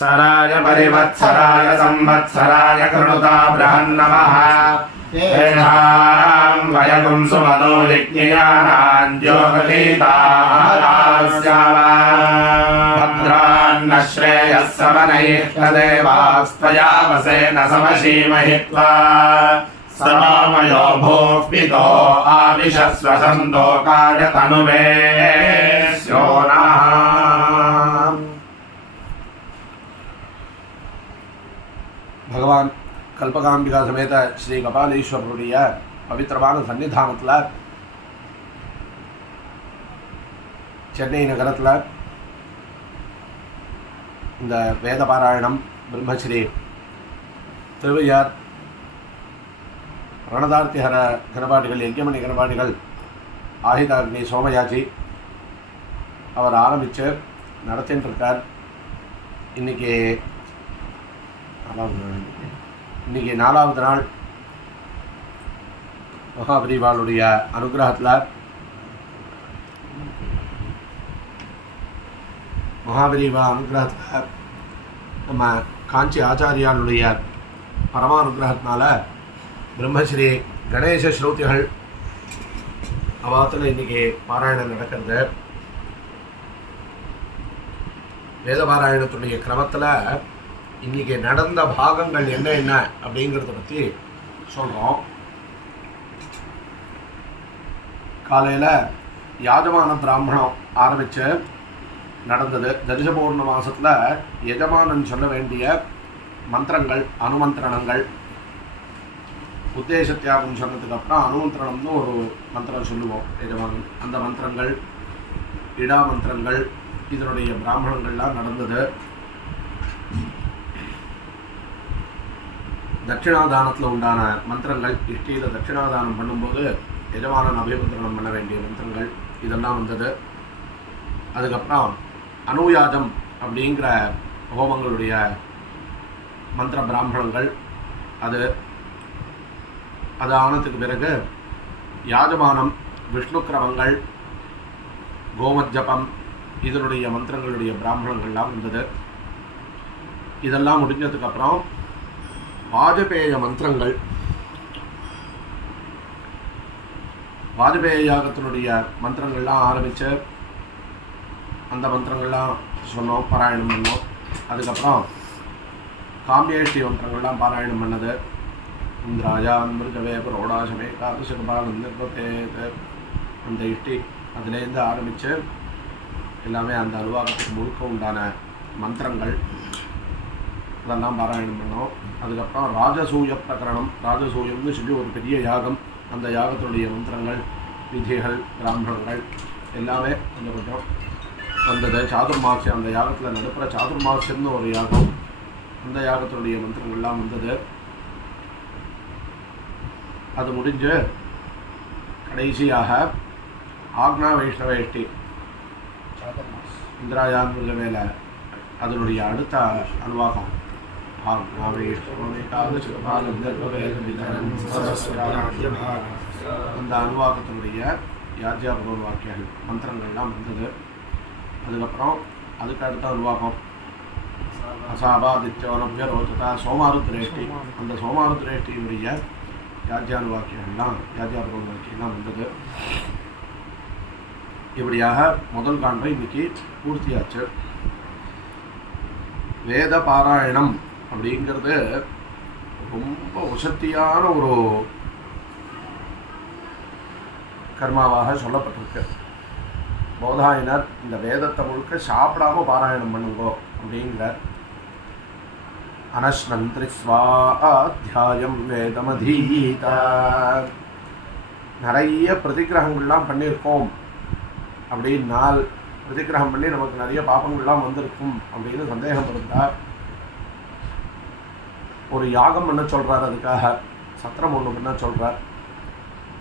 सराय परिवत्सराय संवत्सराय कृणुता बृहन्नमः तेषां वयगुं सुमनो यज्ञयानाद्योगीतास्यावा भद्रान्न श्रेयः समनैः तदेवास्त्वया वसेन समशीमहि त्वा समामयो भूः पितो आविशस्व सन्तोकाय तनुवे स्योनः। भगवान कल्पकांबिका समेत श्री कपालीश्वरुடைய பவித்திரமான சன்னிதானத்தில் சென்னை நகரத்தில் இந்த வேத பாராயணம் பிரம்மஸ்ரீ திருவையார் ரணதார்த்திஹர கணபாடிகள் யஜ்ஞமணி கணபாடிகள் ஆஹிதாக்னி சோமயாஜி அவர் ஆரம்பித்து நடத்தின்னு இருக்கார். இன்றைக்கி 4வது நாள் மகாபரிவாளுடைய அனுகிரகத்தில் நம்ம காஞ்சி ஆச்சாரியாளுடைய பரமானுகிரகத்தினால பிரம்மஸ்ரீ கணேச ஸ்ருதிகள் அவாத்தில் இன்றைக்கி பாராயணம் நடக்கிறது. வேத பாராயணத்துடைய கிரமத்தில் இன்றைக்கி நடந்த பாகங்கள் என்ன அப்படிங்கிறத பற்றி சொல்கிறோம். காலையில் யாஜமான பிராமணம் ஆரம்பித்து நடந்தது. தரிச பௌர்ண மாதத்தில் எஜமானன் சொல்ல வேண்டிய மந்திரங்கள் அனுமந்திரணங்கள், உத்தேச தியாகம் சொன்னதுக்கப்புறம் அனுமந்திரணம்னு ஒரு மந்திரம் சொல்லுவோம் எஜமானன். அந்த மந்திரங்கள் இடா மந்திரங்கள் இதனுடைய பிராமணங்கள்லாம் நடந்தது. தட்சிணாதானத்தில் உண்டான மந்திரங்கள், இஷ்டியில் தட்சிணாதானம் பண்ணும்போது எஜமானன் அபிமந்திரணம் பண்ண வேண்டிய மந்திரங்கள் இதெல்லாம் வந்தது. அதுக்கப்புறம் அனுயாஜம் அப்படிங்கிற ஹோமங்களுடைய மந்திர பிராமணங்கள் அது ஆனதுக்கு பிறகு யாஜமானம், விஷ்ணு கிரமங்கள், கோமஜபம் இதனுடைய மந்திரங்களுடைய பிராமணங்கள்லாம் வந்தது. இதெல்லாம் முடிஞ்சதுக்கப்புறம் வாஜபேய மந்திரங்கள், வாஜபேய யாகத்தினுடைய மந்திரங்கள்லாம் ஆரம்பித்து அந்த மந்திரங்கள்லாம் சொன்னோம், பாராயணம் பண்ணோம். அதுக்கப்புறம் காம்பியேஷ்டி மந்திரங்கள்லாம் பாராயணம் பண்ணது. இந்திராயான் மிருகவே புரோடாசமே காதசகபால் நிர்வத்தேது அந்த இஷ்டி அதுலேருந்து ஆரம்பித்து எல்லாமே அந்த அலுவலகத்துக்கு முழுக்க உண்டான மந்திரங்கள் அதெல்லாம் பாராயணம் பண்ணோம். அதுக்கப்புறம் ராஜசூய பிரகரணம், ராஜசூயம்னு சொல்லி ஒரு பெரிய யாகம், அந்த யாகத்தினுடைய மந்திரங்கள், விதிகள், பிராமணங்கள் எல்லாமே அந்த கொஞ்சம் வந்தது. சாதுர்மாசியம், அந்த யாகத்தில் நடுப்புற சாதுர்மாசியம்னு ஒரு யாகம், அந்த யாகத்தினுடைய மந்திரங்கள்லாம் வந்தது. அது முடிஞ்சு கடைசியாக ஆக்னா வைஷ்ணவேஷ்டி இந்திராயான் வேலை அதனுடைய அடுத்த அனுவாகம் அந்த அனுவாகத்தினுடைய யாஜ்யாபூர்வ வாக்கியங்கள் மந்திரங்கள்லாம் வந்தது. அதுக்கப்புறம் அதுக்கு அடுத்த அனுவாகம் அசாபாதித்யோனபிய ரோச்சதா சோமாருத்ரேஷ்டி, அந்த சோமாருத்ரேஷ்டியினுடைய யாஜ்யானுவாக்கியங்கள்லாம் யாஜ்யாபூர்வ வாக்கியம்லாம் வந்தது. இப்படியாக முதல் காண்பை இன்னைக்கு பூர்த்தியாச்சு. வேத பாராயணம் அப்படிங்கிறது ரொம்ப உசத்தியான ஒரு கர்மாவாக சொல்லப்பட்டிருக்கு. போதாயினர் இந்த வேதத்தை முழுக்க சாப்பிடாம பாராயணம் பண்ணுங்கோ அப்படிங்கிறார். அனஸ்னந்திரி ஸ்வாத்தியாயம் வேதமதீத. நிறைய பிரதிகிரகங்கள்லாம் பண்ணியிருக்கோம் அப்படின்னால், பிரதிகிரகம் பண்ணி நமக்கு நிறைய பாபங்கள்லாம் வந்திருக்கும் அப்படின்னு சந்தேகம் இருந்தால் ஒரு யாகம் பண்ண சொல்கிறார், அதுக்காக சத்திரம் ஒன்று பண்ண சொல்கிறார்.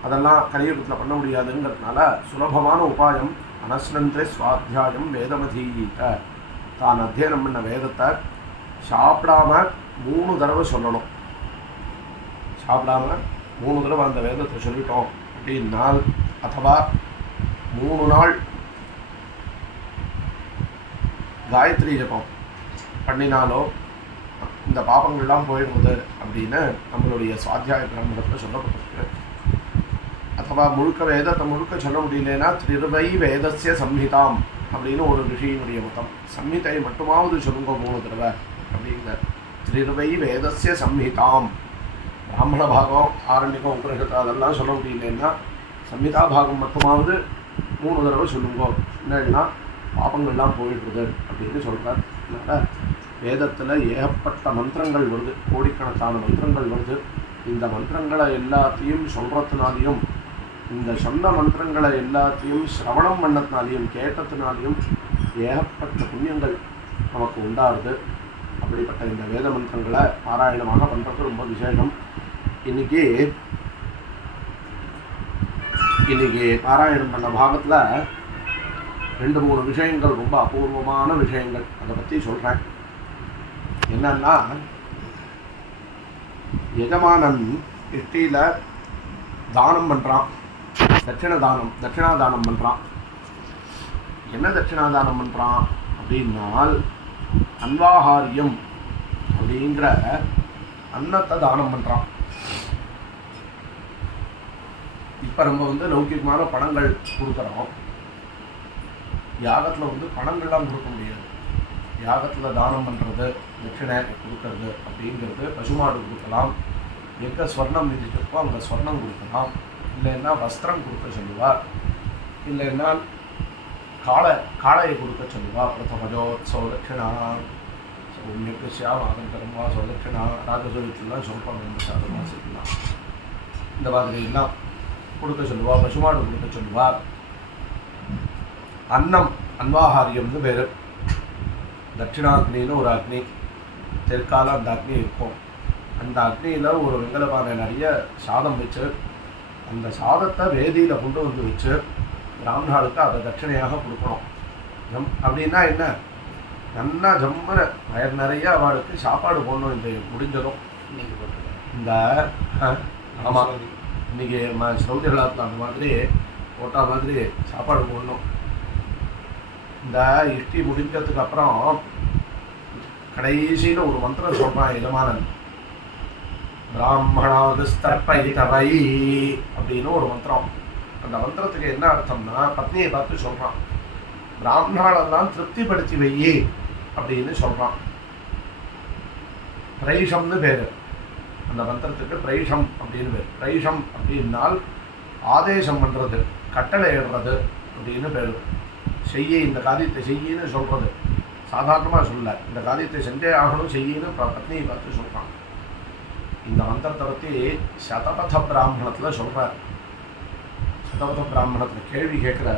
அதெல்லாம் கலியுகத்தில் பண்ண முடியாதுங்கிறதுனால சுலபமான உபாயம் அனஸ்னந்திரி ஸ்வாத்தியாயம் வேதமதீத. தான் அத்தியனம் பண்ண வேதத்தை சாப்பிடாம 3 தடவை சொல்லணும். சாப்பிடாம 3 தடவை அந்த வேதத்தை சொல்லிட்டோம் அப்படின்னால், அதுவா 3 நாள் காயத்ரி ஜபம் பண்ணினாலோ இந்த பாபங்கள்லாம் போயிடுறது அப்படின்னு நம்மளுடைய சுவாத்தியாய பிராமணத்தில் சொல்லப்பட்டிருக்கு. அதுவா முழுக்க வேதத்தை முழுக்க சொல்ல முடியலன்னா திருவை வேதஸ்ய சம்ஹிதாம் அப்படின்னு ஒரு ரிஷியினுடைய மதம். சம்ஹிதை மட்டுமாவது சொல்லுங்க 3 தடவை அப்படிங்கிற. திருவை வேதஸ்ய சம்ஹிதாம். பிராமண பாகம் ஆரண்யகம் உபனிஷத்து அதெல்லாம் சொல்ல முடியலன்னா சம்ஹிதா பாகம் மட்டுமாவது 3 தடவை சொல்லுங்க, இல்லைன்னா பாபங்கள்லாம் போயிடுறது அப்படின்னு சொல்கிறார். அதனால் வேதத்தில் ஏகப்பட்ட மந்திரங்கள் வருது, கோடிக்கணக்கான மந்திரங்கள் வருது. இந்த மந்திரங்களை எல்லாத்தையும் சொல்கிறதுனாலையும் இந்த சொன்ன மந்திரங்களை எல்லாத்தையும் சிரவணம் பண்ணத்தினாலையும் கேட்டத்தினாலையும் ஏகப்பட்ட புண்ணியங்கள் நமக்கு உண்டாகுது. அப்படிப்பட்ட இந்த வேத மந்திரங்களை பாராயணமாக பண்ணுறது ரொம்ப விசேஷம். இன்னைக்கு பாராயணம் பண்ண பாகத்தில் 2-3 விஷயங்கள் ரொம்ப அபூர்வமான விஷயங்கள், அதை பற்றி சொல்கிறேன். என்னன்னா, எஜமானன் இஷ்டியில் தானம் பண்ணுறான், தட்சிணாதானம் பண்ணுறான். என்ன தட்சிணாதானம் பண்ணுறான் அப்படின்னால் அன்வாஹாரியம் அப்படிங்கிற அன்னத்தை தானம் பண்ணுறான். இப்போ நம்ம லௌகிகமான பணங்கள் கொடுக்குறோம். யாகத்தில் பணங்கள்லாம் கொடுக்க முடியாது. யாகத்தில் தானம் பண்ணுறது, தட்சிணை கொடுக்கறது அப்படிங்கிறது பசுமாடு கொடுக்கலாம், எங்கே ஸ்வர்ணம் விதிச்சிருக்கோ அங்கே ஸ்வர்ணம் கொடுக்கலாம், இல்லைன்னா வஸ்திரம் கொடுக்க சொல்லுவார், இல்லைன்னா காளையை கொடுக்க சொல்லுவாள். பிரதமஜோத்சவ தட்சிணா சௌமியசியாம் ஆகந்தரமா சோதட்சிணா ராஜசோகத்துலாம் சொல்லுவாங்க. இந்த சாத மாதத்துலாம் இந்த மாதிரி எல்லாம் கொடுக்க சொல்லுவாள், பசுமாடு கொடுக்க சொல்லுவாள். அன்னம் அன்வாஹாரியம்னு பேர். தட்சிணாக்னின்னு ஒரு அக்னி, தெற்கால அந்த அக்னி இருக்கும். அந்த அக்னியில் ஒரு வெங்கலபானை நிறைய சாதம் வச்சு அந்த சாதத்தை வேதியில் கொண்டு வச்சு பிராமணர்களுக்கு அதை தட்சிணையாக கொடுக்கணும். அப்படின்னா என்ன, நல்லா ஜம்மன வயர் நிறைய அவளுக்கு சாப்பாடு போடணும். இந்த முடிஞ்சதும் இந்த ஆமாம் இன்றைக்கி சௌதிகளாத்தில் அந்த மாதிரி போட்டா மாதிரி சாப்பாடு போடணும். இந்த இஷ்டி முடிஞ்சதுக்கு அப்புறம் கடைசியில் ஒரு மந்திரம் சொல்கிறான் எஜமானன். பிராமணாவது ஸ்தர்ப்பயிதவை அப்படின்னு ஒரு மந்திரம். அந்த மந்திரத்துக்கு என்ன அர்த்தம்னா, பத்னியை பார்த்து சொல்கிறான், பிராமணாலெல்லாம் திருப்திப்படுத்தி வையே அப்படின்னு சொல்கிறான். பிரைஷம்னு பேர் அந்த மந்திரத்துக்கு. பிரைஷம் அப்படின்னு பேர். பிரைஷம் அப்படின்னால் ஆதேசம் பண்ணுறது, கட்டளை இடுறது அப்படின்னு பேர். செய்ய, இந்த காரியத்தை செய்யின்னு சொல்கிறது. சாதாரணமாக சொல்ல, இந்த காரியத்தை செஞ்சே ஆகணும் செய்யின்னு பத்னியை பார்த்து சொல்கிறான். இந்த மந்திரத்தை பற்றி சதபத பிராமணத்தில் சொல்கிறார். சதபத பிராமணத்தில் கேள்வி கேட்குற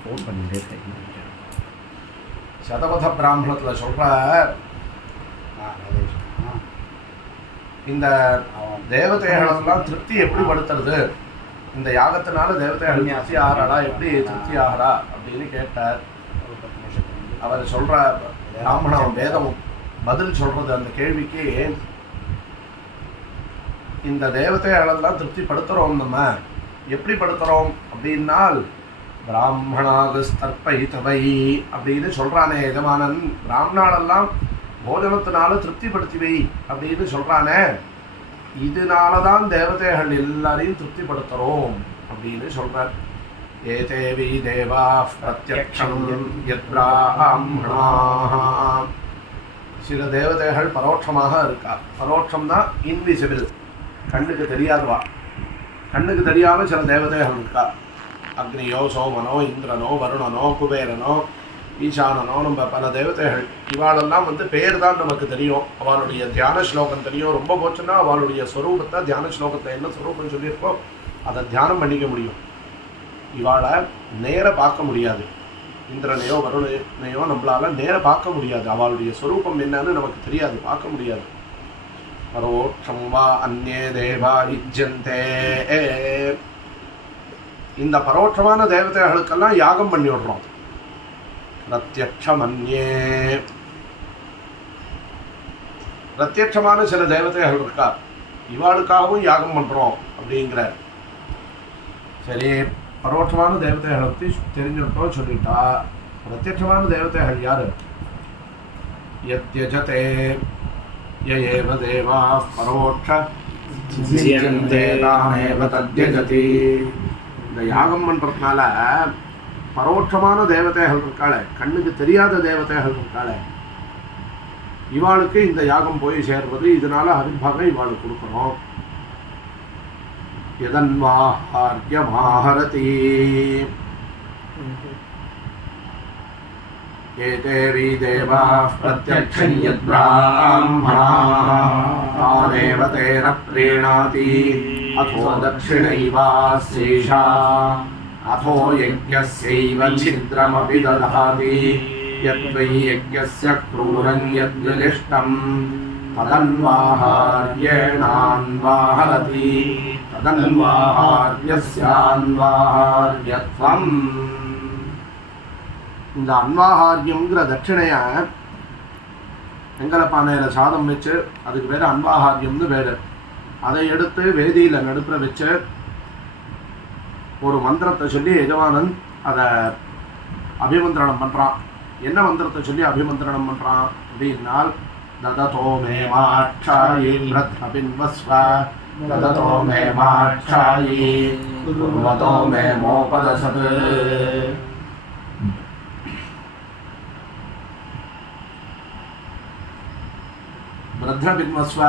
ஃபோன் பண்ணிட்டே சதபத பிராமணத்தில் சொல்கிற இந்த தேவதைகளெல்லாம் திருப்தி எப்படி படுத்துறது, இந்த யாகத்தினால தேவதைகள் திருப்தி ஆகிறாடா, எப்படி திருப்தி ஆகிறா அப்படின்னு கேட்டார். அவர் சொல்கிற பிராமணம் வேதம் பதில் சொல்கிறது அந்த கேள்விக்கு, இந்த தேவதைகளெல்லாம் திருப்திப்படுத்துகிறோம். நம்ம எப்படி படுத்துகிறோம் அப்படின்னால் பிராமணாக ஸ்தர்ப்பயிதவை அப்படின்னு சொல்கிறானே எஜமானன். பிராமணாலெல்லாம் போஜனத்தினால திருப்திப்படுத்தி வை அப்படின்னு சொல்கிறானே, இதனால தான் தேவதைகள் எல்லாரையும் திருப்திப்படுத்துகிறோம் அப்படின்னு சொல்கிறார். ஏ தேவி தேவா பிரத்யக்ஷம் யத்ராஹ்மணா. சில தேவதைகள் பரோட்சமாக இருக்கா. பரோட்சம்னா இன்விசிபிள், கண்ணுக்கு தெரியாதவா. கண்ணுக்கு தெரியாமல் சில தேவதைகள் இருக்கா. அக்னியோ சோமனோ இந்திரனோ வருணனோ குபேரனோ ஈசானனோ, நம்ம பல தேவதைகள். இவாளெல்லாம் பேர் தான் நமக்கு தெரியும், அவளுடைய தியான ஸ்லோகம் தெரியும். ரொம்ப போச்சுன்னா அவளுடைய ஸ்வரூபத்தை, தியான ஸ்லோகத்தை என்ன ஸ்வரூபம் சொல்லியிருக்கோ அதை தியானம் பண்ணிக்க முடியும். இவாளை நேர பார்க்க முடியாது. இந்திரனையோ வருணனையோ நம்மளால் நேர பார்க்க முடியாது. அவளுடைய ஸ்வரூபம் என்னன்னு நமக்கு தெரியாது, பார்க்க முடியாது. பரோட்சம் வா அந்நே தேவா யுஜ்யந்தே. இந்த பரோட்சமான தேவதைகளுக்கெல்லாம் யாகம் பண்ணி விடுறோம். பிரத்யக்ஷமன்யே, பிரத்யட்சமான சில தேவதைகள் இருக்கா, இவாளுக்காகவும் யாகம் பண்ணுறோம் அப்படிங்கிற. சரி, பரோட்சமான தேவதைகளை பற்றி தெரிஞ்சுட்டோம் சொல்லிட்டா. பிரத்யட்சமான தேவதைகள் யாரு? யத்யஜதே யஏவ தேவா பரோட்ச தாமேவ தத்யஜதி. இந்த யாகம் பண்றதுனால பரோட்சமான தேவதைகள் இருக்காளே, கண்ணுக்கு தெரியாத தேவதைகள் இருக்காளே, இவாளுக்கு இந்த யாகம் போய் சேர்வது, இதனால அவிர்வாகம் இவாளுக்கு கொடுக்கணும். யதன்வாஹார்யமாஹரதி ஏதேவி தேவாः பிரத்யக்ஷம் யத்ப்ராஹ்மணாः தானேவ தேன ப்ரீணாதி அதோ தட்சிணைவாஸ்யேஷா அதோ யஜ்ஞஸ்யைவ சித்ரமபி ததாதி யத்வை யஜ்ஞஸ்ய க்ரூரம் யத்விலிஷ்டம் ததன்வாஹார்யேணான்வாஹரதி ததன்வாஹார்யஸ்யான்வாஹார்யத்வம். இந்த அன்வாஹாரியம்ங்கிற தட்சிணைய வெங்கல பானையில் சாதம் வச்சு அதுக்கு பேர் அன்வாஹாரியம்னு பேர். அதை எடுத்து வேதியில் நடுப்புற வச்சு ஒரு மந்திரத்தை சொல்லி எஜமானன் அதை அபிமந்திரணம் பண்ணுறான். என்ன மந்திரத்தை சொல்லி அபிமந்திரணம் பண்ணுறான் அப்படின்னால், தததோ மே மாட்சாயி பிரத்னபின்வஸ்வ தததோ மே மாட்சாயி குர்வதோ மே மோபதசத். பிரத்னபின்வஸ்வ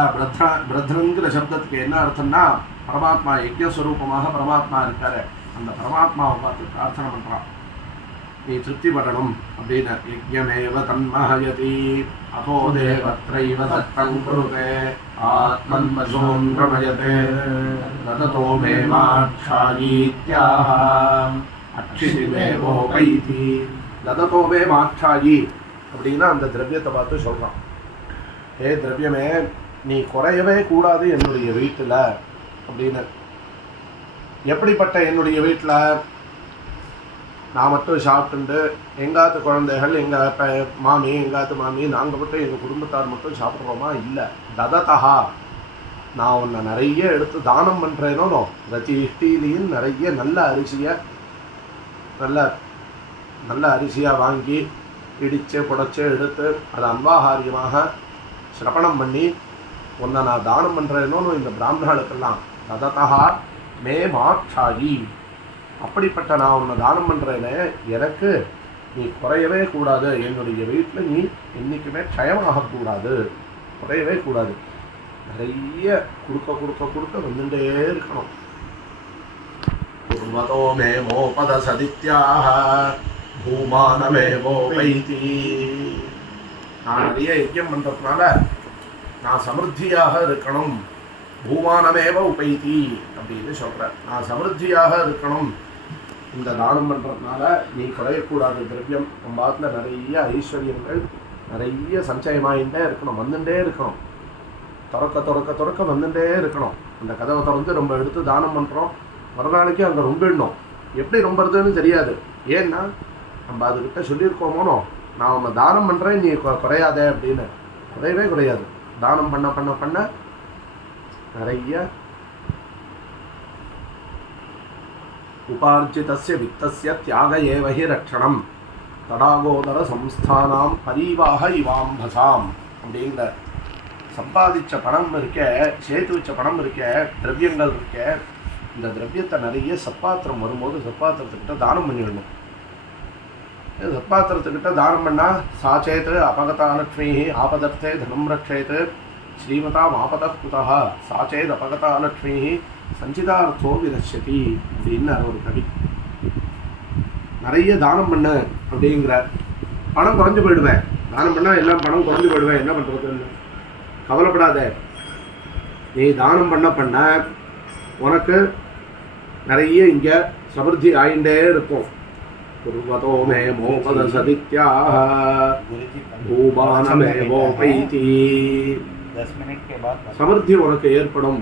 பிரத்னங்கிற சப்தத்துக்கு என்ன அர்த்தம்னா, பரமாத்மா யஜ்ஞஸ்வரூபமாக பரமாத்மா இருக்காரு, அந்த பரமாத்மாவை பார்த்து பிரார்த்தனை பண்ணுறான், நீ திருப்தி படணும் அப்படின்னு. யஜ்ஞமேவ தன்மஹயதி அதோ தேவத்ரைவ தத்தம் குருதே ஆத்மன்வசோம் பிரமயதே தததோ மே மாட்சாயீத்யாஹ அக்ஷிதிமேவோபைதி. தததோ மே மாட்சாயி அப்படின்னா அந்த திரவியத்தை பார்த்து சொல்கிறான், ஏ திரவியமே நீ குறையவே கூடாது என்னுடைய வீட்டில் அப்படின்னு. எப்படிப்பட்ட என்னுடைய வீட்டில்? நான் மட்டும் சாப்பிட்டுண்டு எங்காத்து குழந்தைகள் எங்கள் மாமி எங்காத்து மாமி நாங்கள் மட்டும் எங்கள் குடும்பத்தார் மட்டும் சாப்பிட்றோமா? இல்லை. தததா நான் உன்னை நிறைய எடுத்து தானம் பண்ணுறேனோ, ரத்தி இஷ்டிலையும் நிறைய நல்ல அரிசியாக வாங்கி இடித்து புடைச்சி எடுத்து அதை அன்வாஹாரியமாக சிரப்பணம் பண்ணி உன்னை நான் தானம் பண்ணுறேனோன்னு இந்த பிராமணர்களுக்கெல்லாம். தததா மே மாட்சாயி, அப்படிப்பட்ட நான் உன்னை தானம் பண்ணுறேனே, எனக்கு நீ குறையவே கூடாது, என்னுடைய வீட்டில் நீ என்றைக்குமே க்ஷயமாகக்கூடாது, குறையவே கூடாது, நிறைய கொடுக்க கொடுக்க கொடுக்க வந்துட்டே இருக்கணும். குர்வதோ மே மோபத சதித்யாக பூமானமேவோபைதி. நான் நிறைய யஜ்யம் பண்ணுறதுனால நான் சமிருத்தியாக இருக்கணும். பூமானமேவ உபைதி அப்படின்னு சொல்கிறேன், நான் சமிருத்தியாக இருக்கணும். இந்த தானம் பண்ணுறதுனால நீ குறையக்கூடாது திரவியம். நம்ம பாட்டில் நிறைய ஐஸ்வர்யங்கள் நிறைய சஞ்சயமாகிட்டே இருக்கணும், வந்துட்டே இருக்கணும், துறக்க துறக்க துறக்க வந்துட்டே இருக்கணும். அந்த கதவை திறந்து ரொம்ப எடுத்து தானம் பண்ணுறோம், மறுநாளைக்கு அங்கே ரொம்பிடணும். எப்படி ரொம்பறதுன்னு தெரியாது. ஏன்னா நம்ம அதுக்கிட்ட சொல்லியிருக்கோமோனோ, நான் உன்னை தானம் பண்ணுறேன் நீ குறையாதே அப்படின்னு. குறையவே குறையாது. தானம் பண்ண பண்ண பண்ண நிறைய உபார்ஜிதஸ்ய வித்தஸ்ய தியாக ஏவஹி ரட்சணம் தடாகோதர சம்ஸ்தானாம் பரிவாக இவாம்பசாம் அப்படிங்கிற. சம்பாதிச்ச பணம் இருக்க, சேர்த்து வச்ச பணம் இருக்க, திரவியங்கள் இருக்க, இந்த திரவியத்தை நிறைய சப்பாத்திரம் வரும்போது சப்பாத்திரத்துக்கிட்ட தானம் பண்ணிடணும். சத்பாத்திரத்துக்கிட்ட தானம் பண்ணால் சாச்சேத் அபகதாலக்ஷ்மி ஆபதர்த்தே தனம் ரட்சேத் ஸ்ரீமதாம் ஆபத குதா சாச்சேத் அபகதாலக்ஷ்மி சஞ்சிதார்த்தோ விரட்சதி அப்படின்னு ஒரு கவி. நிறைய தானம் பண்ண அப்படிங்கிற. பணம் குறைஞ்சு போயிடுவேன், தானம் பண்ணால் எல்லாம் பணம் குறைஞ்சு போயிடுவேன், என்ன பண்ணுறதுன்னு கவலைப்படாத. நீ தானம் பண்ண பண்ண உனக்கு நிறைய இங்கே சமிருத்தி ஆயிண்டே இருக்கும். குர்வதோ மே மோபத சதித்யாக பூபானமேவோபைதி. சமிருத்தி உனக்கு ஏற்படும்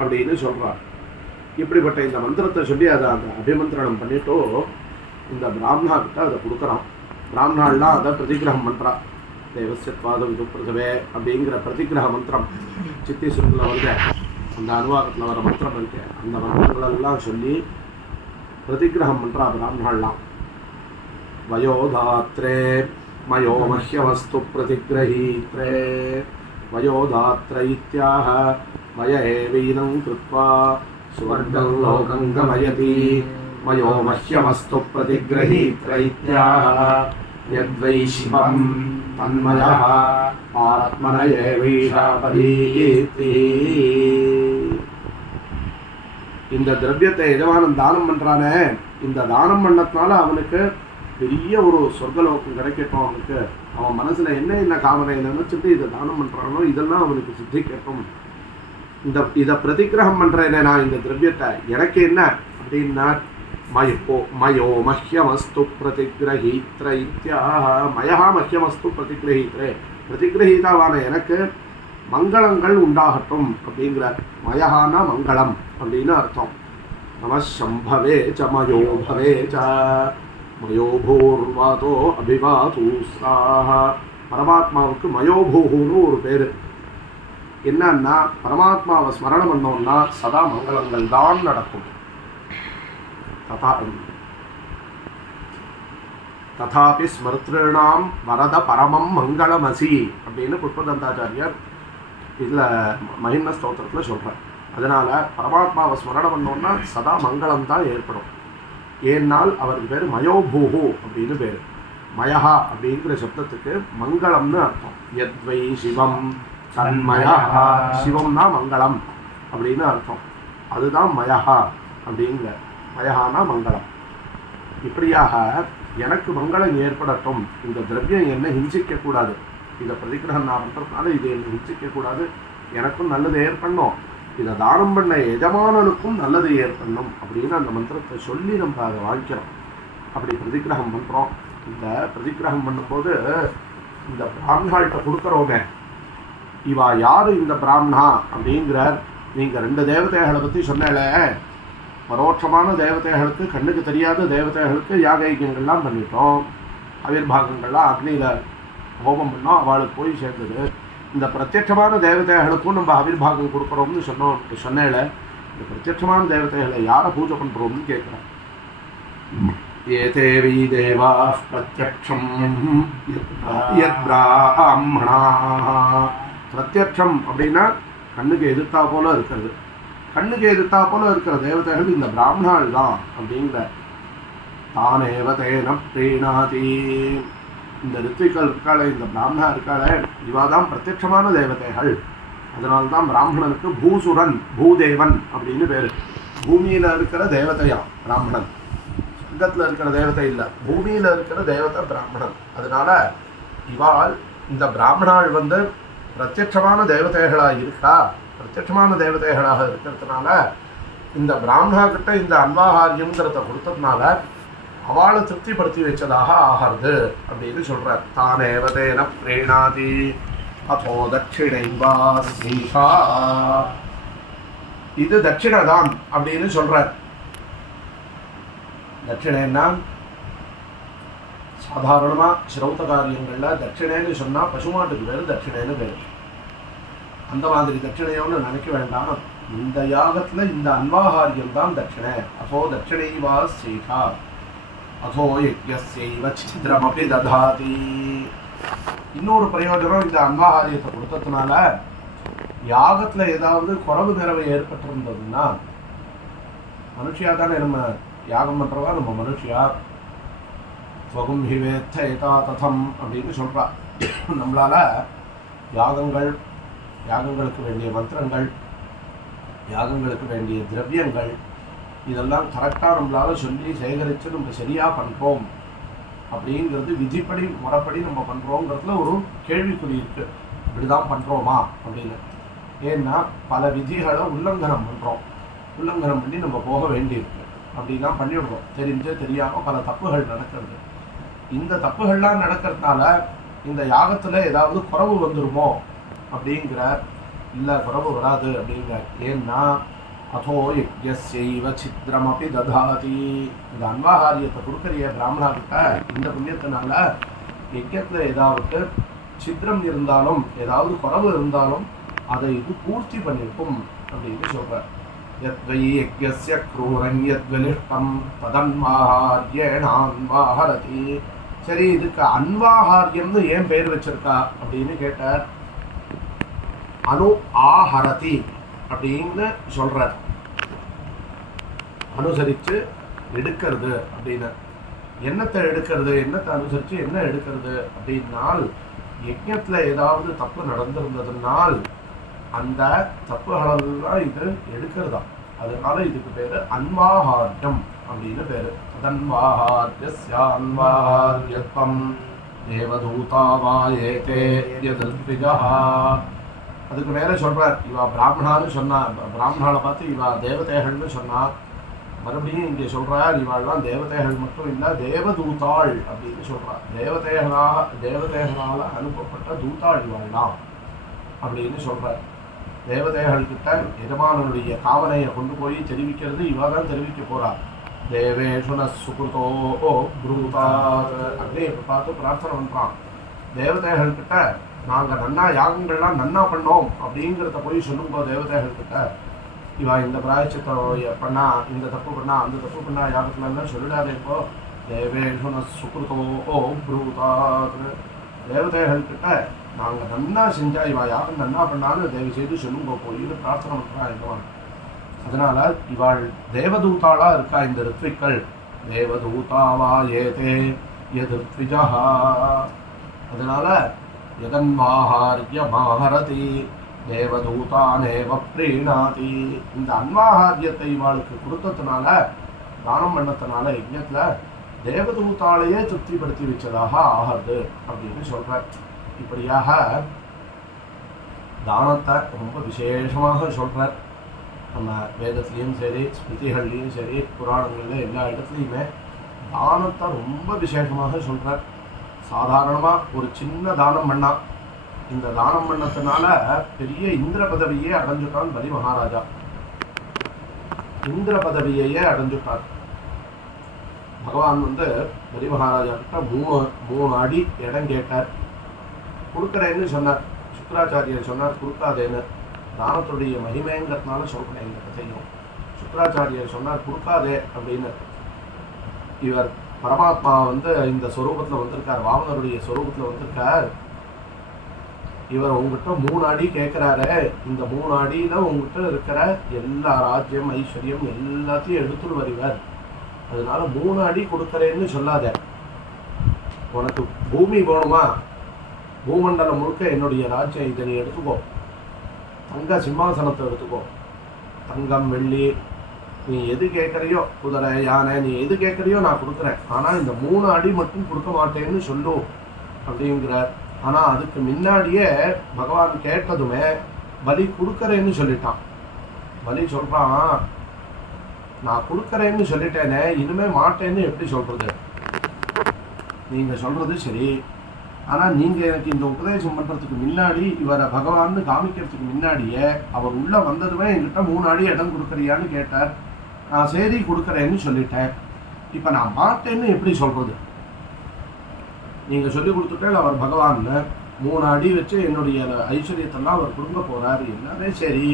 அப்படின்னு சொல்கிறார். இப்படிப்பட்ட இந்த மந்திரத்தை சொல்லி அதை அந்த அபிமந்திரணம் பண்ணிட்டு இந்த பிராமணா கிட்ட அதை கொடுக்குறான். பிராமணாலாம் அதை பிரதிகிரகம் பண்ணுறா. தேவசியத்வாத விதுப்பிரசவே அப்படிங்கிற பிரதிகிரக மந்திரம் சித்தி சுருக்கில் வருது, அந்த அனுவாகத்தில் வர மந்திரம் இருக்கு. அந்த மந்திரங்களெல்லாம் சொல்லி பிரதிகிரகம் பண்ணுறா பிராமணாலாம். वयोधात्रे मयो मह्यवस्तु प्रतिग्रहीत्रे वयोधात्र इत्याह वय एवैनं कृत्वा सुवर्गं लोकं गमयति मयो मह्यवस्तु प्रतिग्रहीत्र इत्याह यद्वै शिवं तन्मयः आत्मन एवैषापरीति. இந்த திரவியத்தை எஜமானன் தானம் பண்றானே, இந்த தானம் பண்ணதுனால அவனுக்கு பெரிய ஒரு சொர்க்கலோகம் கிடைக்கட்டும். அவனுக்கு அவன் மனசுல என்ன காமனை நினைச்சிட்டு இதை தானம் பண்றானோ இதெல்லாம் அவனுக்கு சித்திக்கட்டும். இதை பிரதிகிரகம் பண்றேனே நான் இந்த திரவியத்தை, எனக்கு என்ன அப்படின்னா மயோ மஹ்யமஸ்து பிரதிகிரஹீத்ர இத்யாஹ மயா மஹ்யமஸ்து பிரதிகிரஹீத்ரே, பிரதிகிரஹீதாவான எனக்கு மங்களங்கள் உண்டாகட்டும் அப்படிங்கிறார். மயஹானா மங்களம் அப்படின்னு அர்த்தம். நம சம்பவே ச மயோ பவே ச மயோபூர்வாதோ அபிவாதூஸ்ராஹ. பரமாத்மாவுக்கு மயோபூன்னு ஒரு பேர். என்னன்னா பரமாத்மாவை ஸ்மரணம் பண்ணோம்னா சதா மங்களங்கள் தான் நடக்கும். ததாபி ஸ்மிருத்ருணாம் வரத பரமம் மங்களமசி அப்படின்னு புஷ்பதந்தாச்சாரியர் இதில் மகிம ஸ்தோத்திரத்தில் சொல்கிறார். அதனால் பரமாத்மாவை ஸ்மரணம் பண்ணோம்னா சதா மங்களம் தான் ஏற்படும். ஏன்னால் அவருக்கு பேர் மயோபூஹு அப்படின்னு பேர். மயஹா அப்படிங்கிற சப்தத்துக்கு மங்களம்னு அர்த்தம். யத்வை சிவம் தன்மயா, சிவம்னா மங்களம் அப்படின்னு அர்த்தம். அதுதான் மயஹா அப்படிங்கிற. மயஹானா மங்களம். இப்படியாக எனக்கு மங்களம் ஏற்படட்டும், இந்த திரவியம் என்னை ஹிம்சிக்கக்கூடாது, இதை பிரதிகிரகம் நான் பண்ணுறதுனால இது என்னை ஹிம்சிக்கக்கூடாது, எனக்கும் நல்லது ஏற்படணும், இதை தானம் பண்ண எஜமானனுக்கும் நல்லது ஏற்படணும் அப்படின்னு அந்த மந்திரத்தை சொல்லி நம்ம அதை வாங்கிக்கிறோம். அப்படி பிரதிகிரகம் பண்ணுறோம். இந்த பிரதிகிரகம் பண்ணும்போது இந்த பிராமணாள்கிட்ட கொடுக்குறோமே, இவா யார் இந்த பிராமணா அப்படிங்கிறார். நீங்கள் 2 தேவதைகளை பற்றி சொன்னால, பரோட்சமான தேவதைகளுக்கு கண்ணுக்கு தெரியாத தேவதைகளுக்கு யாகைகள்லாம் பண்ணிட்டோம், அவிர்பாகங்கள்லாம் அக்னியில் ஹோமம் பண்ணோம், அவளுக்கு போய் சேர்ந்தது. இந்த பிரத்யட்சமான தேவதைகளுக்கும் நம்ம அவிர்பாகம் கொடுக்குறோம்னு சொன்னேல, இந்த பிரத்யட்சமான தேவதைகளை யாரை பூஜை பண்ணுறோம்னு கேட்குறேன். ஏதேவி தேவா பிரத்யக்ஷம் யத்பிராஹ்மணா. பிரத்யக்ஷம் அப்படின்னா கண்ணுக்கு எதிர்த்தா போல இருக்கிறது. கண்ணுக்கு எதிர்த்தா போல இருக்கிற தேவதைகள் இந்த பிராமணாள் தான் அப்படிங்கிற. தானேவ தேன பிரீணாதி. இந்த ரித்விகள் இருக்காளே, இந்த பிராமணா இருக்காளே, இவா தான் பிரத்யட்சமான தேவதைகள். அதனால்தான் பிராமணனுக்கு பூசுரன் பூதேவன் அப்படின்னு பேர். பூமியில் இருக்கிற தேவதையா பிராமணன், சொர்க்கத்தில் இருக்கிற தேவதை இல்லை, பூமியில் இருக்கிற தேவதை பிராமணன். அதனால இவாள் இந்த பிராமணாள் பிரத்யட்சமான தேவதைகளாக இருக்கா. பிரத்யட்சமான தேவதைகளாக இருக்கிறதுனால இந்த பிராமணா கிட்ட இந்த அன்வாகாரியங்கிறத கொடுத்ததுனால அவளை திருப்திப்படுத்தி வச்சதாக ஆகிறது அப்படின்னு சொல்றார். தானேவதேன பிரேணாதி அதோ தட்சிணைவா ஸ்ரீஷா. இது தட்சிணதான் அப்படின்னு சொல்றார். தட்சிணைன்னா சாதாரணமா ஸ்ரௌத காரியங்கள்ல தட்சிணைன்னு சொன்னா பசுமாட்டுக்கு பேரு தட்சிணைன்னு பேரு. அந்த மாதிரி தட்சிணையோன்னு நினைக்க வேண்டாம். இந்த யாகத்துல இந்த அன்வாகாரியம் தான் தட்சிணை. அதோ தட்சிணைவா ஸ்ரீஷா அதோ யஜ்ஞஸ்யைவ சித்ரமபி ததாதி. இன்னொரு பிரயோஜனம், இந்த அன்வாகாரியத்தை கொடுத்ததுனால யாகத்துல ஏதாவது குறவு நிறைவு ஏற்பட்டிருந்ததுன்னா, மனுஷியா தானே நம்ம யாகம் பண்றவா, நம்ம மனுஷியா ஸ்வகும் ஹிவேத்த ஏதா ததம் அப்படின்னு சொல்றா. நம்மளால யாகங்களுக்கு வேண்டிய மந்திரங்கள், யாகங்களுக்கு வேண்டிய திரவியங்கள் இதெல்லாம் கரெக்டாக நம்மளால் சொல்லி சேகரித்து நம்ம சரியாக பண்ணுறோம் அப்படிங்கிறது விதிப்படி முறைப்படி நம்ம பண்ணுறோங்கிறதுல ஒரு கேள்விக்குறி இருக்குது. இப்படி தான் பண்ணுறோமா அப்படின்னு. ஏன்னா பல விதிகளை உல்லங்கனம் பண்ணுறோம், உல்லங்கனம் பண்ணி நம்ம போக வேண்டியிருக்கு. அப்படிலாம் பண்ணிவிடுறோம், தெரிஞ்சே தெரியாமல் பல தப்புகள் நடக்கிறது. இந்த தப்புகள்லாம் நடக்கிறதுனால இந்த யாகத்தில் ஏதாவது குறவு வந்துருமோ அப்படிங்கிற. இல்லை, குறவு வராது அப்படிங்கிற. ஏன்னா அதோ யஜ்ஞஸ்யைவ சித்ரமபி ததாதி. இந்த அன்வாகாரியத்தை கொடுக்கறிய பிராமணாக்கிட்ட இந்த புண்ணியத்தினால யஜ்ஞத்தில் ஏதாவது சித்திரம் இருந்தாலும் ஏதாவது குறவு இருந்தாலும் அதை இது பூர்த்தி பண்ணியிருக்கும் அப்படின்னு சொல்கிறார். யத்வை யஜ்ஞஸ்ய க்ரூரன் யத்வலிஷ்டம் ததன்வாஹார்யேணான்வாஹரதி. சரி, இதுக்கு அன்வாஹாரியம்னு ஏன் பெயர் வச்சிருக்கா அப்படின்னு கேட்டார். அணு ஆஹரதி அப்படின்னு சொல்றார். அனுசரித்து எடுக்கிறது அப்படின்னு. என்னத்தை எடுக்கிறது, என்னத்தை அனுசரித்து என்ன எடுக்கிறது அப்படின்னால், யஜ்ஞத்தில் ஏதாவது தப்பு நடந்திருந்ததுனால் அந்த தப்புகளெல்லாம் இது எடுக்கிறதா. அதனால இதுக்கு பேர் அன்வாஹாரியம் அப்படின்னு பேர். தன்வாஹாரியஸ்யான்வாஹாரியத்வம் தேவதூதாவாயேதே யத்விஜா. அதுக்கு மேலே சொல்றார், இவா பிராமணான்னு சொன்னா, பிராமணாவை பார்த்து இவா தேவதைகள்னு சொன்னா. மறுபடியும் இங்கே சொல்றார், இவாள்லாம் தேவதைகள் மட்டும் இல்லை, தேவதூதாள் அப்படின்னு சொல்றார். தேவதைகளால் அனுப்பப்பட்ட தூதாள் இவாள்லாம் அப்படின்னு சொல்றார். தேவதைகள்கிட்ட எஜமானனுடைய காவனையை கொண்டு போய் தெரிவிக்கிறது இவா தான் தெரிவிக்க போறார். தேவேஷுன சுகிருதோ ப்ரூதாத் அப்படியே பார்த்து பிரார்த்தனை பண்றான். தேவதைகள்கிட்ட நாங்கள் நன்னா யாகங்கள்லாம் நன்னா பண்ணோம் அப்படிங்கிறத போய் சொல்லும்போது தேவதைகள்கிட்ட இவா இந்த பிராயச்சித்தை பண்ணா, இந்த தப்பு பண்ணா, அந்த தப்பு பண்ணா யாகத்துலலாம் சொல்லிடாதே. இப்போ தேவேஷுன சுகிருதோ ப்ரூதாத், தேவதைகள்கிட்ட நாங்கள் நன்னா செஞ்சா இவா யாரும் நன்னா பண்ணான்னு தயவு செய்து சொல்லுங்க போயின்னு பிரார்த்தனை பண்ணுறா எங்கவான். அதனால இவாள் தேவதூதாளா இருக்கா இந்த ரித்விக்கள். தேவதூதாவா ஏதே யத்விஜா. அதனால யதன்வாஹாரிய மாஹரதி தேவதூதானேவ பிரீணாதி. இந்த அன்வாஹாரியத்தை இவாளுக்கு கொடுத்ததுனால, தானம் பண்ணத்தினால யஜ்ஞத்தில் தேவதூதாளையே திருப்திப்படுத்தி வச்சதாக ஆகிறது அப்படின்னு சொல்கிறார். இப்படியாக தானத்தை ரொம்ப விசேஷமாக சொல்கிறார். நம்ம வேதத்துலேயும் சரி, ஸ்மிருதிகள்லேயும் சரி, புராணங்களில் எல்லா இடத்துலையுமே தானத்தை ரொம்ப விசேஷமாக சொல்கிறார். சாதாரணமாக ஒரு சின்ன தானம் பண்ணா, இந்த தானம் பண்ணத்தினால பெரிய இந்திர பதவியே அடைஞ்சுட்டான் பலி மகாராஜா. இந்திர பதவியையே அடைஞ்சுட்டார். பகவான் பலி மகாராஜா கிட்ட மூணு அடி இடம் கேட்டார். கொடுக்குறேன்னு சொன்னார். சுக்கராச்சாரியர் சொன்னார் கொடுக்காதேன்னு. தானத்துடைய மகிமைங்கிறதுனால சொல்கிறேன் இந்த கதையும். சுக்கராச்சாரியர் சொன்னார் கொடுக்காதே அப்படின்னு. இவர் பரமாத்மா இந்த ஸ்வரூபத்தில் வந்திருக்கார், வாமனருடைய ஸ்வரூபத்தில் வந்திருக்கார். இவர் உங்ககிட்ட 3 அடி கேட்குறாரு. இந்த 3 அடியில் உங்ககிட்ட இருக்கிற எல்லா ராஜ்யம் ஐஸ்வர்யம் எல்லாத்தையும் எடுத்துட்டு வருவார். அதனால 3 அடி கொடுக்குறேன்னு சொல்லாத. உனக்கு பூமி வேணுமா, பூமண்டலம் முழுக்க என்னுடைய ராஜ்யம், இதை நீ எடுத்துக்கோ. தங்க சிம்மாசனத்தை எடுத்துக்கோ. தங்கம் வெள்ளி நீ எது கேட்குறியோ, குதிரை யானை நீ எது கேட்குறியோ நான் கொடுக்குறேன். ஆனால் இந்த 3 அடி மட்டும் கொடுக்க மாட்டேன்னு சொல்லும் அப்படிங்கிறார். ஆனால் அதுக்கு முன்னாடியே பகவான் கேட்டதுமே பலி கொடுக்குறேன்னு சொல்லிட்டான். பலி சொல்கிறான், நான் கொடுக்குறேன்னு சொல்லிட்டேனே, இனிமேல் மாட்டேன்னு எப்படி சொல்கிறது? நீங்கள் சொல்கிறது சரி, ஆனால் நீங்கள் எனக்கு இந்த உபதேசம் பண்ணுறதுக்கு முன்னாடி, இவரை பகவான்னு காமிக்கிறதுக்கு முன்னாடியே அவர் உள்ளே வந்ததுமே என்கிட்ட 3 அடி இடம் கொடுக்குறியான்னு கேட்டார். நான் சரி கொடுக்குறேன்னு சொல்லிட்டேன். இப்போ நான் மாட்டேன்னு எப்படி சொல்கிறது? நீங்கள் சொல்லி கொடுத்துட்டே அவர் பகவான்னு 3 அடி வச்சு என்னுடைய ஐஸ்வர்யத்தெல்லாம் அவர் கொடுக்க போகிறார். எல்லாமே சரி,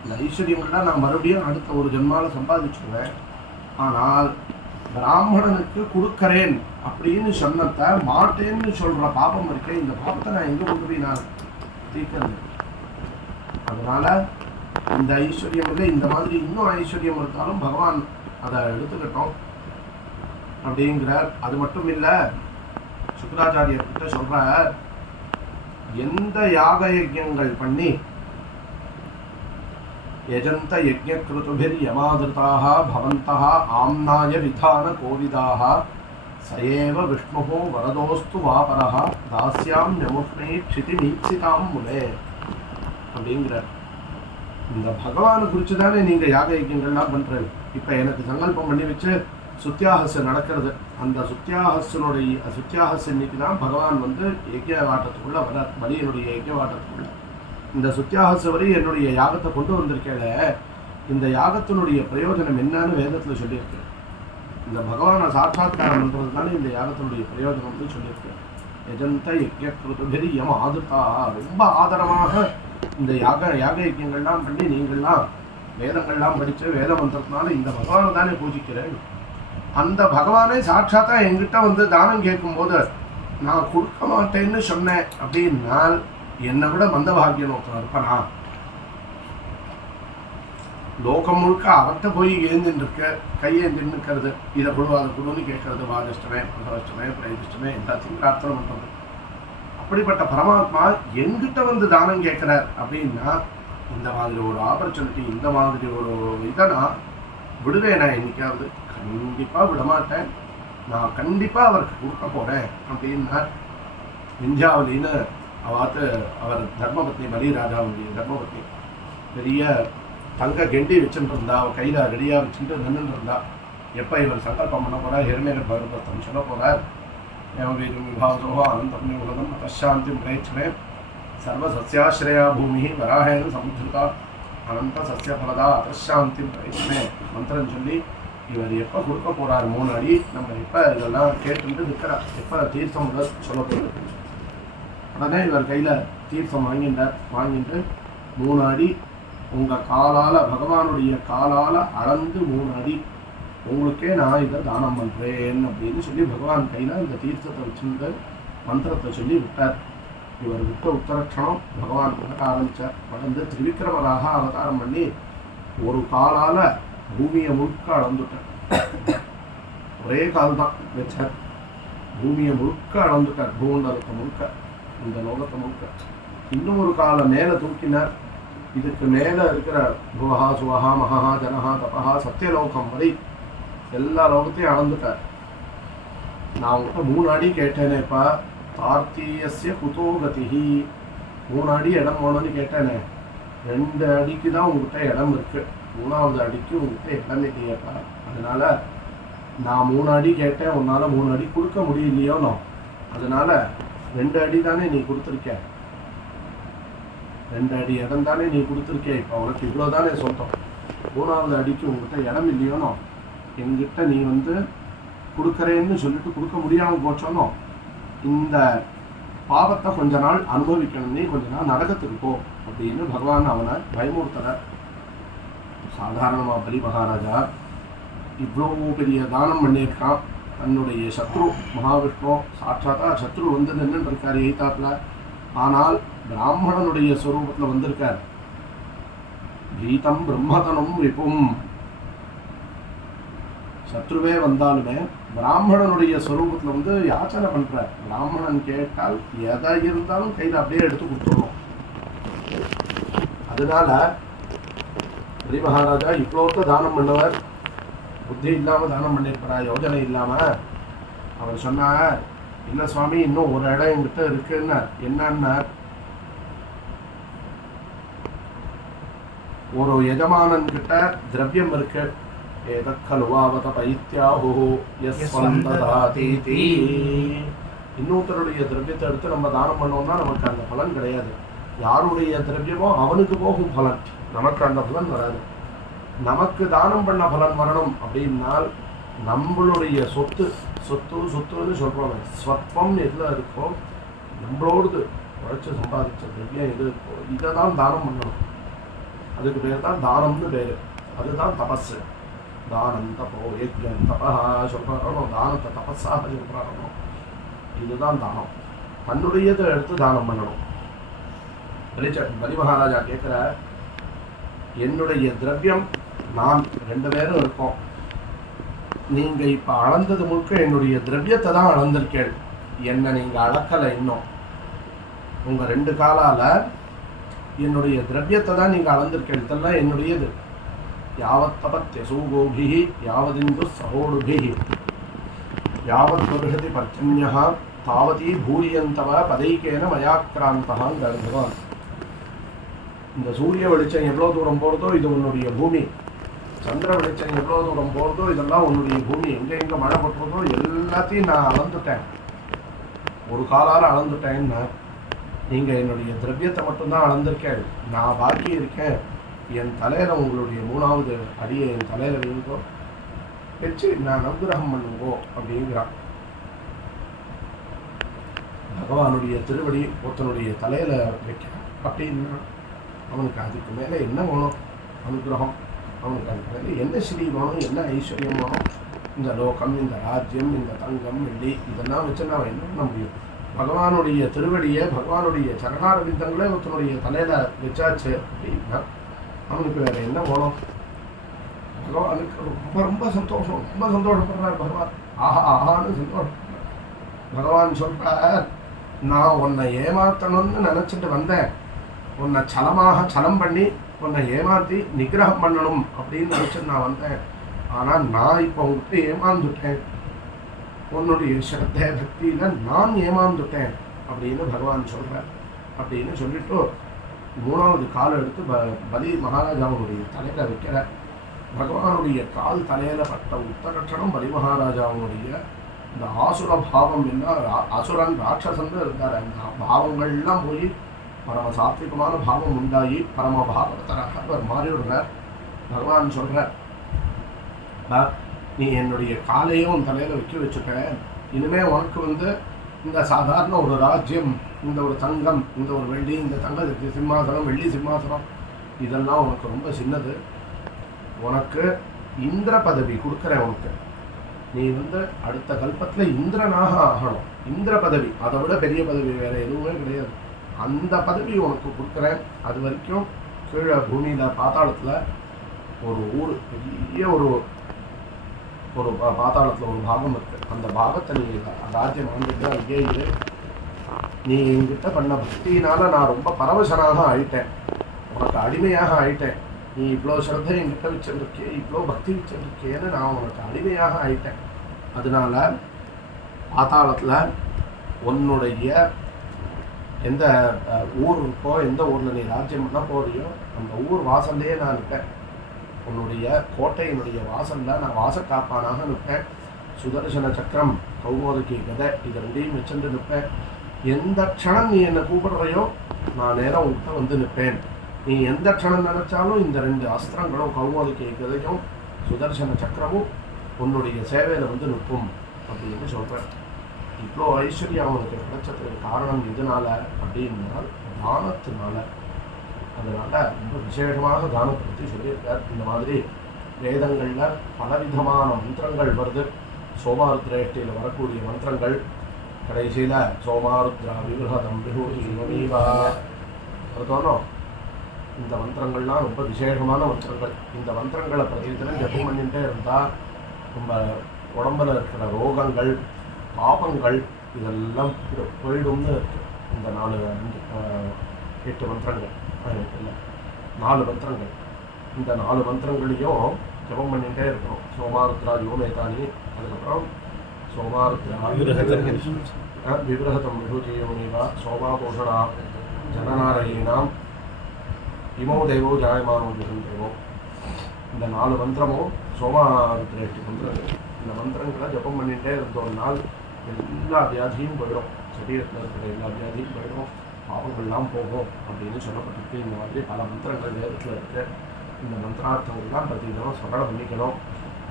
இந்த ஐஸ்வர்யங்கள்லாம் நான் மறுபடியும் அடுத்த ஒரு ஜென்மாவில் சம்பாதிச்சுக்குவேன். ஆனால் பிராமணனுக்கு கொடுக்குறேன் அப்படின்னு சொன்னதை மாட்டேன்னு சொல்கிற பாபம் இருக்கேன். இந்த பாபத்தை நான் எங்கே கொண்டு போய் நான் தீர்க்கிறது? அதனால் இந்த ஐஸ்வர்யம் இல்லை, இந்த மாதிரி இன்னும் ஐஸ்வர்யம் இருந்தாலும் பகவான் அதை எடுத்துக்கிட்டோம் அப்படிங்கிறார். அது மட்டும் இல்லை, சுக்கராச்சாரியர்கிட்ட சொல்கிறார், எந்த யாக யஜ்ஞங்கள் பண்ணி யஜந்த யஜ்ஞக்ருதுபிர் யமாதிருதாக பவந்தः ஆம்னாய விதான கோவிதாக சயேவ விஷ்ணுஹோ வரதோஸ்து வாபரः தாஸ்யாம் யமுஷ்ணே க்ஷிதிமீப்சிதாம் முனே அப்படிங்கிறார். இந்த பகவானை குறித்து தானே நீங்கள் யாக யஜ்ஞங்கள்லாம் பண்ணுறது. இப்போ எனக்கு சங்கல்பம் பண்ணி வச்சு சுத்தியாகசு நடக்கிறது. அந்த சுத்தியாகசு இன்னைக்கு தான் பகவான் யஜ்ஞவாட்டத்துக்குள்ளே வரார், பலியினுடைய யஜ்ஞவாட்டத்துக்குள்ள. இந்த சுத்தியாகசு வரை என்னுடைய யாகத்தை கொண்டு வந்திருக்கேன். இந்த யாகத்தினுடைய பிரயோஜனம் என்னன்னு வேதத்தில் சொல்லியிருக்கு. இந்த பகவானை சாட்சாத்காரம் பண்ணுறது தானே இந்த யாகத்தினுடைய பிரயோஜனம்னு சொல்லியிருக்கு. யஜந்த யஜ்ஞக்ருதுபிர் யம் ஆதிர்தா. ரொம்ப ஆதரமாக இந்த யாக யஜ்ஞங்கள்லாம் பண்ணி நீங்கள்லாம் வேதங்கள்லாம் படித்து வேத மந்திரத்தினால இந்த பகவானை தானே பூஜிக்கிறேன். அந்த பகவானே சாட்சாத்தா என்கிட்ட வந்து தானம் கேட்கும்போது நான் கொடுக்க மாட்டேன்னு சொன்னேன் அப்படின்னால் என்னை விட மந்தபாகியம் ஒருத்தன் இருப்பனா? லோகம் முழுக்க அவர்கிட்ட போய் ஏந்தின்னு இருக்க, கையேந்தின்னு இருக்கிறது, இதை கொடு அதை கொடுன்னு கேட்கறது, வாதிஷ்டமே பிரதஷ்டமே பிரதிஷ்டமே எல்லாத்தையும் பிரார்த்தனை பண்றது. அப்படிப்பட்ட பரமாத்மா எங்கிட்ட வந்து தானம் கேட்கிறார் அப்படின்னா இந்த மாதிரி ஒரு ஆப்பர்ச்சுனிட்டி, இந்த மாதிரி ஒரு இதை நான் விடுவேன். நான் என்னைக்காவது கண்டிப்பாக விடமாட்டேன். நான் கண்டிப்பாக அவருக்கு கொடுக்க போகிறேன் அப்படின்னா விந்தியாவலின்னு அவர் தர்மபத்னி, பலிராஜாவுடைய தர்மபத்னி பெரிய தங்க கெண்டி வச்சுட்டு இருந்தா, அவள் கையில் ரெடியாக வச்சுட்டு நின்றுட்டு இருந்தா. எப்போ இவர் சங்கல்பம் பண்ண போகிறார், ஹிரண்யகர்ப பகவதம் சொல்ல போகிறார், ஏவம் விபாவசோகோ அனந்தம் உலகம் அசாந்தி பிரேட்சமே சர்வ சஸ்யாஸ்ரயா பூமி வராகேன சமுத்திருக்கா அனந்த சஸ்யபலதா அசாந்தி பிரேட்சமே மந்திரம் சொல்லி இவர் எப்போ கொடுக்க போகிறார் 3 அடி, நம்ம எப்போ இதெல்லாம் கேட்டுட்டு நிற்கிறார், எப்போ தீர்த்தம் சொல்ல போகிறது. உடனே இவர் கையில் தீர்த்தம் வாங்கிட்டு 3 அடி உங்கள் காலால், பகவானுடைய காலால் அளந்து 3 அடி உங்களுக்கே நான் இதை தானம் பண்ணுறேன் அப்படின்னு சொல்லி பகவான் கையில் இந்த தீர்த்தத்தை வச்சுட்டு மந்திரத்தை சொல்லி விட்டார். இவர் விட்ட உத்தரட்சணம் பகவான் வளர்க்க ஆரம்பித்தார். வளர்ந்து திரிவிக்ரமராக அவதாரம் பண்ணி ஒரு காலால் பூமியை முழுக்க அளந்துட்டார். ஒரே கால் தான் வச்சார், பூமியை முழுக்க அளந்துட்டார், பூண்டலத்தை முழுக்க, இந்த லோகத்தை முழுக்க. இன்னும் ஒரு காலை மேலே தூக்கினார். இதுக்கு மேலே இருக்கிற புவஹா சுவஹா மகா ஜனஹா தபஹா சத்தியலோகம் வரை எல்லா லோகத்தையும் அளந்துட்டார். நான் உங்கள்கிட்ட 3 அடி கேட்டேனேப்பா, தார்த்தீயஸ்ய குதோகதிஹி 3 அடி இடம் போனோன்னு கேட்டேனே, 2 அடிக்கு தான் உங்கள்கிட்ட இடம் இருக்குது, 3வது அடிக்கு உங்கள்கிட்ட இடம் இல்லையப்பா. அதனால் நான் 3 அடி கேட்டேன், உன்னால் 3 அடி கொடுக்க முடியலையோனோ, அதனால் 2 அடி தானே நீ கொடுத்துருக்க, 2 அடி இடம் தானே நீ கொடுத்துருக்கே, இப்போ உனக்கு இவ்வளோ தானே சொந்தம், 3வது அடிக்கு உங்கள்கிட்ட இடம் இல்லையோனோ, என்கிட்ட நீ வந்து கொடுக்குறேன்னு சொல்லிட்டு கொடுக்க முடியாமல் போச்சோனோ, இந்த பாவத்தை கொஞ்ச நாள் அனுபவிக்கணும், நீ கொஞ்ச நாள் நரகத்துக்கு போ அப்படின்னு பகவான் அவனை பயமுறுத்தலை. சாதாரணமாக பலி மகாராஜா இவ்வளோ பெரிய தானம் பண்ணியிருக்கான். தன்னுடைய சத்ரு மகாவிஷ்ணு சாட்சாத்தா சத்ரு வந்து நின்று இருக்கார் எய்தாப்பில், ஆனால் பிராமணனுடைய ஸ்வரூபத்தில் வந்திருக்கார். கீதம் பிரம்மதனும் விபும், சத்ருவே வந்தாலுமே பிராமணனுடைய ஸ்வரூபத்தில் வந்து யாச்சனை பண்ணுறார். பிராமணன் கேட்டால் எதை இருந்தாலும் கையில் அப்படியே எடுத்து கொடுத்துடணும். அதனால பலி மகாராஜா இவ்வளோத்த தானம் பண்ணவர், புத்தி இல்லாமல் தானம் பண்ணியிருக்கிறா, யோஜனை இல்லாமல். அவர் சொன்னார், இல்லை சுவாமி இன்னும் ஒரு இடம் என்கிட்ட இருக்குன்னு. என்னன்னா, ஒரு எஜமானன் கிட்ட திரவியம் இருக்கு, ஏதக்கலுவாவத பைத்தியாஹு யஸ்வந்ததாதீதி. இன்னொருத்தருடைய திரவியத்தை எடுத்து நம்ம தானம் பண்ணோம்னா நமக்கு அந்த பலன் கிடையாது. யாருடைய திரவியமோ அவனுக்கு போகும் பலன், நமக்கு அந்த பலன் வராது. நமக்கு தானம் பண்ண பலன் வரணும் அப்படின்னால் நம்மளுடைய சொத்துன்னு சொல்கிறோம், ஸ்வத்வம் எதில் இருக்கோ, நம்மளோடது உழைச்சி சம்பாதிச்ச திரவியம் எது இருக்கோ இதை தான் தானம் பண்ணணும். அதுக்கு பேர் தான் தானம்னு பேர். அதுதான் தபஸ். தானம் தப்போ யஜ்ஞம் தபா சொல்கிறாரோ, தானத்தை தபஸாக சொல்கிறாரோ, இதுதான் தானம். தன்னுடையதை எடுத்து தானம் பண்ணணும். பலி மகாராஜா கேட்குற, என்னுடைய திரவியம் நான் 2 பேரும் இருக்கோம், நீங்கள் இப்போ அளந்தது முழுக்க என்னுடைய திரவியத்தை தான் அளந்திருக்கேள், என்னை நீங்கள் அளக்கலை இன்னும். உங்கள் 2 காலால் என்னுடைய திரவியத்தை தான் நீங்கள் அளந்திருக்கேள், இதெல்லாம் என்னுடையது. யாவத்தபத்யசூகோபிஹி யாவதிந்து சகோடுபிஹி யாவத் வருஷதி பர்ஜன்யா தாவதி பூரியந்தவ பதைக்கேன மயாக்கிராந்தகான் பகவான். இந்த சூரிய வெளிச்சம் எவ்வளோ தூரம் போகிறதோ இது உன்னுடைய பூமி, சந்திர வெளிச்சம் எவ்வளோ தூரம் போகிறதோ இதெல்லாம் உன்னுடைய பூமி, எங்கே மழை பட்டுறதோ எல்லாத்தையும் நான் அளந்துட்டேன், ஒரு காலால் அளந்துட்டேன்னா. நீங்கள் என்னுடைய திரவியத்தை மட்டும்தான் அளந்திருக்கேன், நான் பாக்கி இருக்கேன். என் தலையில் உங்களுடைய 3வது அடியை என் தலையில் விழுங்கோ, வச்சு நான் அனுகிரகம் பண்ணுங்கோ அப்படிங்கிறான். பகவானுடைய திருவடி ஒருத்தனுடைய தலையில் வைக்கிறான் அப்படின்னா அவனுக்கு அதுக்கு மேலே என்ன வேணும்? அனுகிரகம். அவனுக்கு அதுக்கு மேலே என்ன ஸ்ரீ வேணும், என்ன ஐஸ்வர்யம் வேணும்? இந்த லோகம், இந்த ராஜ்யம், இந்த தங்கம், வெள்ளி இதெல்லாம் வச்சு நாம் என்ன பண்ண முடியும்? பகவானுடைய திருவடியை, பகவானுடைய சரணாரவிந்தங்களே ஒருத்தனுடைய தலையில் வச்சாச்சு அப்படின்னா அவனுக்கு வேறு என்ன போனோம்? பகவானுக்கு ரொம்ப ரொம்ப சந்தோஷம், ரொம்ப சந்தோஷப்படுறார் பகவான். ஆஹா ஆஹான்னு சந்தோஷம். பகவான் சொல்கிறார், நான் உன்னை ஏமாற்றணும்னு நினச்சிட்டு வந்தேன், உன்னை சலம் பண்ணி உன்னை ஏமாற்றி நிகிரகம் பண்ணணும் அப்படின்னு நினச்சிட்டு நான் வந்தேன். ஆனால் நான் இப்போ உங்ககிட்ட ஏமாந்துட்டேன், உன்னுடைய ஸ்ரத்தை பக்தியில் நான் ஏமாந்துட்டேன் அப்படின்னு பகவான் சொல்கிறார். அப்படின்னு சொல்லிட்டு 3வது கால் எடுத்து பலி மகாராஜாவுடைய தலையில் வைக்கிற. பகவானுடைய கால் தலையில் பட்ட உத்தரட்சணம் பலி மகாராஜாவுடைய இந்த ஆசுர பாவம் என்ன, அசுரன் ராட்சசன் இருந்தார், அந்த பாவங்கள்லாம் போய் பரம சாத்விகமான பாவம் உண்டாகி பரம பாகவதராக அவர் மாறிவிடுறார். பகவான் சொல்கிறார், நீ என்னுடைய காலையும் உன் தலையில் வச்சுட்ட, இனிமேல் உனக்கு இந்த சாதாரண ஒரு ராஜ்யம், இந்த ஒரு தங்கம், இந்த ஒரு வெள்ளி, இந்த தங்க சிம்மாசனம், வெள்ளி சிம்மாசனம் இதெல்லாம் உனக்கு ரொம்ப சின்னது. உனக்கு இந்திர பதவி கொடுக்குறேன். உனக்கு நீ அடுத்த கல்பத்தில் இந்திரனாக ஆகணும். இந்திர பதவி, அதை விட பெரிய பதவி வேறு எதுவுமே கிடையாது. அந்த பதவி உனக்கு கொடுக்குறேன். அது வரைக்கும் கீழே பூமியில் பாதாளத்தில் ஒரு ஊர், பெரிய ஒரு பாதாளத்தில் ஒரு பாகம் இருக்குது. அந்த பாகத்தை நீ ராஜ்யம் ஆண்டுட்டு அங்கே இரு. நீ என்கிட்ட பண்ண பக்தியினால நான் ரொம்ப பரவசனாக ஆயிட்டேன், உனக்கு அடிமையாக ஆயிட்டேன். நீ இவ்வளோ ஸ்ரத்தை என்கிட்ட வச்சுருக்கே, இவ்வளோ பக்தி வச்சுருக்கேன்னு நான் உனக்கு அடிமையாக ஆயிட்டேன். அதனால பாதாளத்தில் உன்னுடைய எந்த ஊர் இருக்கோ, எந்த ஊரில் நீ ராஜ்யம் பண்ண போறியோ அந்த ஊர் வாசல்லையே நான் நிற்பேன். உன்னுடைய கோட்டையினுடைய வாசலில் நான் வாசக்காப்பானாக நிற்பேன். சுதர்சன சக்கரம், கௌமோதகி கதை இது ரெண்டையும் வச்சுட்டு நிற்பேன். எந்த க்ஷணம் நீ என்னை கூப்பிடுறையோ நான் நேரம் உங்கள்கிட்ட நிற்பேன். நீ எந்த க்ஷணம் நினைச்சாலும் இந்த 2 அஸ்திரங்களும், கௌமோதகி கதையும் சுதர்சன சக்கரமும் உன்னுடைய சேவையில் நிற்கும் அப்படின்னு சொல்கிறேன். இவ்வளோ ஐஸ்வர்யம் அவனுக்கு கிடைச்சதுக்கு காரணம் எதனால அப்படின்னா தானத்தினால. அதனால் ரொம்ப விசேஷமாக தானத்தை பற்றி சொல்லியிருக்கார். இந்த மாதிரி வேதங்களில் பலவிதமான மந்திரங்கள் வருது. சோமாருத்ரேஷ்டியில் வரக்கூடிய மந்திரங்கள் கடைசியில் சோமாருத்ரா விகிரகம் விகுணீவா தோணும். இந்த மந்திரங்கள்லாம் ரொம்ப விசேஷமான மந்திரங்கள். இந்த மந்திரங்களை பிரதிதினம் ஜபம் பண்ணிகிட்டே இருந்தால் நம்ம உடம்பில் இருக்கிற ரோகங்கள், பாபங்கள் இதெல்லாம் போயிடும்னு இருக்குது. இந்த 8 மந்திரங்கள் இல்லை 4 மந்திரங்கள். இந்த 4 மந்திரங்களையும் ஜபம் பண்ணிகிட்டே இருக்கணும். சோமாருத்ரா யோமேதானி, அதுக்கப்புறம் சோமாருத்ரா விகிரகம் விபூதியோனிவா சோமாபூஷணா ஜனநாரயீனாம் இமோ தெய்வோ ஜாயமானோ தேவோ. இந்த 4 மந்திரமும் சோமாருத்ரேஷ்டி மந்திரங்கள். இந்த மந்திரங்களை ஜபம் பண்ணிகிட்டே இருந்தோம்னால் எல்லா வியாதியும் போயிடும், சரீரத்தில் இருக்கிற எல்லா வியாதியும் போயிடும், பாவங்கள்லாம் போகும் அப்படின்னு சொல்லப்பட்டிருக்கு. இந்த மாதிரி பல மந்திரங்கள் வேதத்தில் இருக்குது. இந்த மந்திரார்த்தங்கள்லாம் பிரதிதினம் ஸ்மரணம் பண்ணிக்கணும்.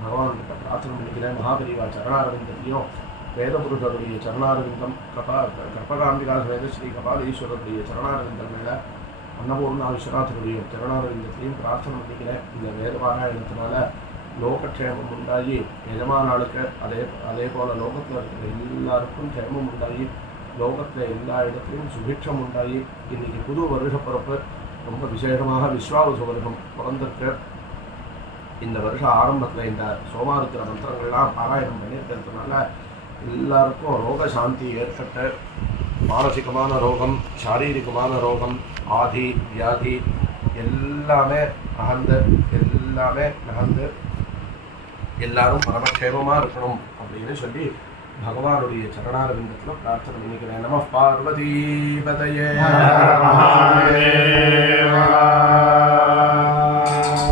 பகவான்கிட்ட பிரார்த்தனை பண்ணிக்கிறேன். மகாபரிவா சரணாரவிந்தத்தையும் வேதபுருஷருடைய சரணாரவிந்தம், கற்பகாம்பிகா வேத ஸ்ரீ கபாலீஸ்வரருடைய சரணாரவிந்தங்களில் அன்னபூர்ணா விஸ்வநாதருடைய சரணாரவிந்தத்தையும் பிரார்த்தனை பண்ணிக்கிறேன். இந்த வேத பாராயணத்தினால லோகக்ஷேமம் உண்டாகி எஜமானாளுக்கு அதே போல் லோகத்தில் இருக்கிற எல்லாருக்கும் க்ஷேமம் உண்டாகி லோகத்தில் எல்லா இடத்துலையும் சுபிட்சம் உண்டாகி இன்றைக்கி புது வருஷ பிறப்பு ரொம்ப விசேஷமாக விஸ்வாவசு வருஷம் பிறந்திருக்கு. இந்த வருஷ ஆரம்பத்தில் இந்த சோமாருத்திர மந்திரங்கள்லாம் பாராயணம் பண்ணியிருக்கிறதுனால எல்லாருக்கும் ரோக சாந்தி ஏற்பட்டு மானசிகமான ரோகம், சாரீரிகமான ரோகம், ஆதி வியாதி எல்லாமே நகர்ந்து எல்லாரும் பரமக்ஷேமமாக இருக்கணும் அப்படின்னு சொல்லி பகவானுடைய சரணாரவிந்தத்தில் பிரார்த்தனை பண்ணிக்கிறேன். நம பார்வதி பதயே.